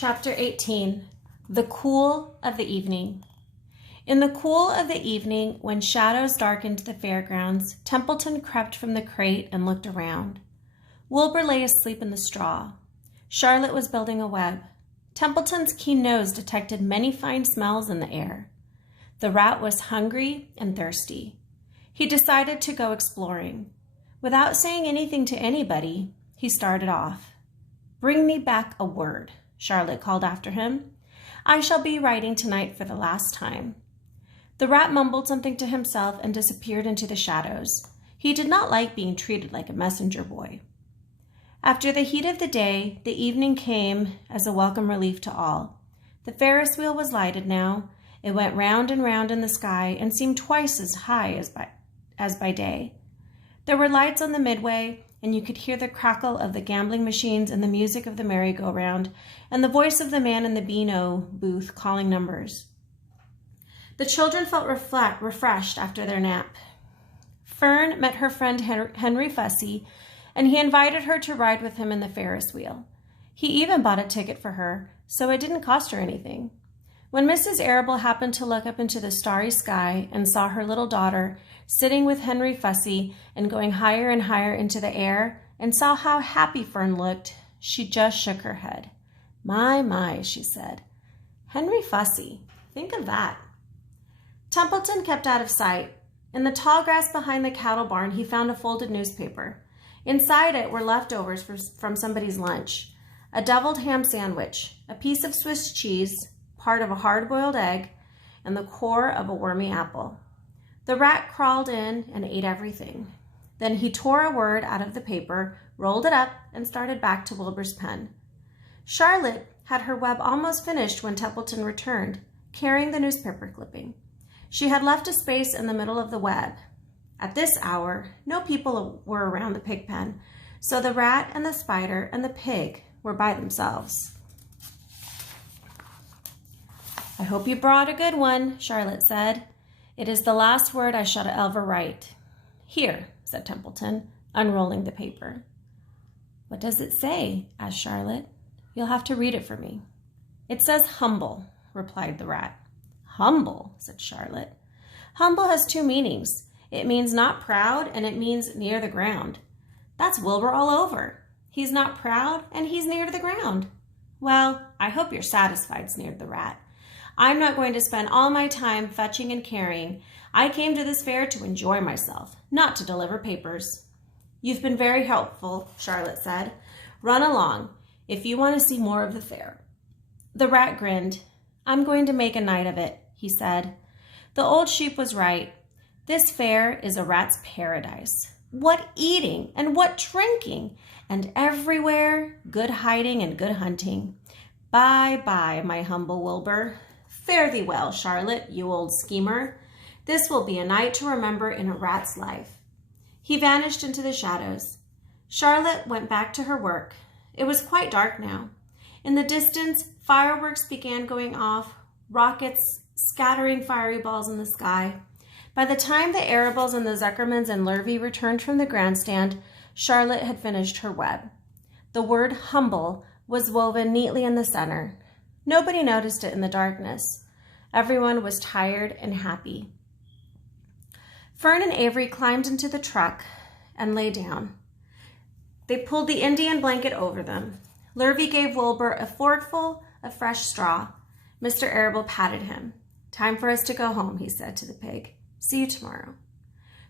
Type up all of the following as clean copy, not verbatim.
Chapter 18. The Cool of the Evening. In the cool of the evening, when shadows darkened the fairgrounds, Templeton crept from the crate and looked around. Wilbur lay asleep in the straw. Charlotte was building a web. Templeton's keen nose detected many fine smells in the air. The rat was hungry and thirsty. He decided to go exploring. Without saying anything to anybody, he started off. "Bring me back a word," Charlotte called after him. "I shall be writing tonight for the last time." The rat mumbled something to himself and disappeared into the shadows. He did not like being treated like a messenger boy. After the heat of the day, the evening came as a welcome relief to all. The Ferris wheel was lighted now. It went round and round in the sky and seemed twice as high as by day. There were lights on the midway, and you could hear the crackle of the gambling machines and the music of the merry-go-round, and the voice of the man in the Beano booth calling numbers. The children felt refreshed after their nap. Fern met her friend Henry Fussy, and he invited her to ride with him in the Ferris wheel. He even bought a ticket for her, so it didn't cost her anything. When Mrs. Arable happened to look up into the starry sky and saw her little daughter sitting with Henry Fussy and going higher and higher into the air, and saw how happy Fern looked, she just shook her head. My, she said. Henry Fussy, think of that. Templeton kept out of sight. In the tall grass behind the cattle barn, he found a folded newspaper. Inside it were leftovers from somebody's lunch: a deviled ham sandwich, a piece of Swiss cheese, part of a hard-boiled egg, and the core of a wormy apple. The rat crawled in and ate everything. Then he tore a word out of the paper, rolled it up, and started back to Wilbur's pen. Charlotte had her web almost finished when Templeton returned, carrying the newspaper clipping. She had left a space in the middle of the web. At this hour, no people were around the pig pen, so the rat and the spider and the pig were by themselves. "I hope you brought a good one," Charlotte said. "It is the last word I shall ever write." "Here," said Templeton, unrolling the paper. "What does it say?" asked Charlotte. "You'll have to read it for me." "It says humble," replied the rat. "Humble," said Charlotte. "Humble has two meanings. It means not proud, and it means near the ground. That's Wilbur all over. He's not proud, and he's near to the ground." "Well, I hope you're satisfied," sneered the rat. "I'm not going to spend all my time fetching and carrying. I came to this fair to enjoy myself, not to deliver papers." "You've been very helpful," Charlotte said. "Run along, if you want to see more of the fair." The rat grinned. "I'm going to make a night of it," he said. The old sheep was right. This fair is a rat's paradise. What eating and what drinking, and everywhere good hiding and good hunting. Bye, my humble Wilbur. Fare thee well, Charlotte, you old schemer. This will be a night to remember in a rat's life. He vanished into the shadows. Charlotte went back to her work. It was quite dark now. In the distance, fireworks began going off, rockets scattering fiery balls in the sky. By the time the Arables and the Zuckermans and Lurvy returned from the grandstand, Charlotte had finished her web. The word humble was woven neatly in the center. Nobody noticed it in the darkness. Everyone was tired and happy. Fern and Avery climbed into the truck and lay down. They pulled the Indian blanket over them. Lurvy gave Wilbur a forkful of fresh straw. Mr. Arable patted him. "Time for us to go home," he said to the pig. "See you tomorrow."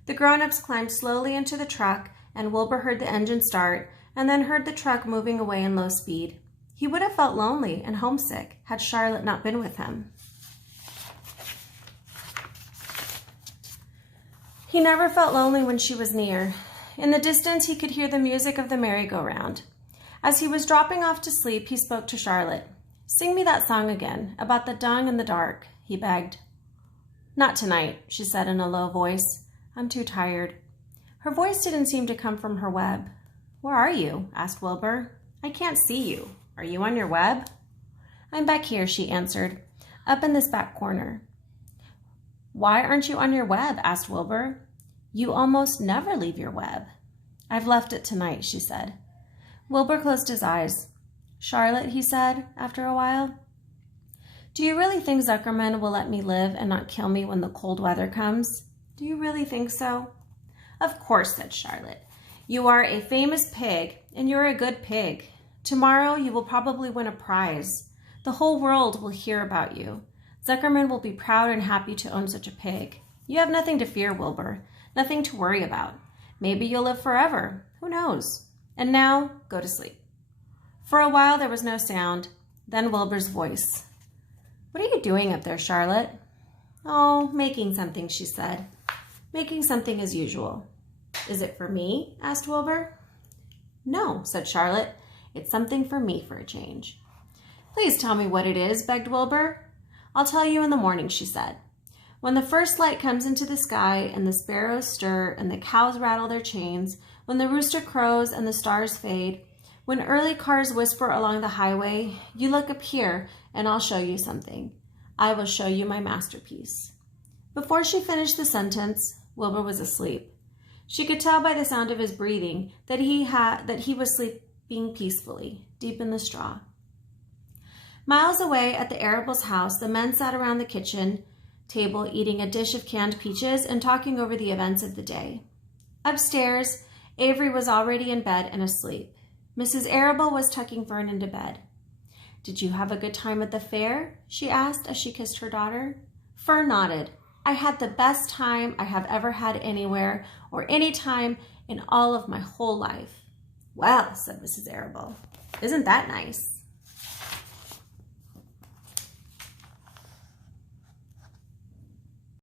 The grown-ups climbed slowly into the truck, and Wilbur heard the engine start and then heard the truck moving away in low speed. He would have felt lonely and homesick had Charlotte not been with him. He never felt lonely when she was near. In the distance, he could hear the music of the merry-go-round. As he was dropping off to sleep, he spoke to Charlotte. "Sing me that song again, about the dung and the dark," he begged. "Not tonight," she said in a low voice. "I'm too tired." Her voice didn't seem to come from her web. "Where are you?" asked Wilbur. "I can't see you. Are you on your web?" "I'm back here," she answered, "up in this back corner." "Why aren't you on your web?" asked Wilbur. "You almost never leave your web." "I've left it tonight," she said. Wilbur closed his eyes. Charlotte, he said after a while. Do you really think Zuckerman will let me live and not kill me when the cold weather comes? Do you really think so? Of course, said Charlotte. You are a famous pig, and you're a good pig. Tomorrow you will probably win a prize. The whole world will hear about you. Zuckerman will be proud and happy to own such a pig. You have nothing to fear, Wilbur, nothing to worry about. Maybe you'll live forever. Who knows? And now, go to sleep. For a while there was no sound, then Wilbur's voice. What are you doing up there, Charlotte? Oh, making something, she said. Making something as usual. Is it for me? Asked Wilbur. No, said Charlotte. It's something for me for a change. Please tell me what it is, begged Wilbur. I'll tell you in the morning, she said. When the first light comes into the sky and the sparrows stir and the cows rattle their chains, when the rooster crows and the stars fade, when early cars whisper along the highway, you look up here and I'll show you something. I will show you my masterpiece. Before she finished the sentence, Wilbur was asleep. She could tell by the sound of his breathing that he was sleeping peacefully, deep in the straw. Miles away at the Arable's house, the men sat around the kitchen table eating a dish of canned peaches and talking over the events of the day. Upstairs, Avery was already in bed and asleep. Mrs. Arable was tucking Fern into bed. Did you have a good time at the fair? She asked as she kissed her daughter. Fern nodded. I had the best time I have ever had anywhere or any time in all of my whole life. Well, said Mrs. Arable, isn't that nice?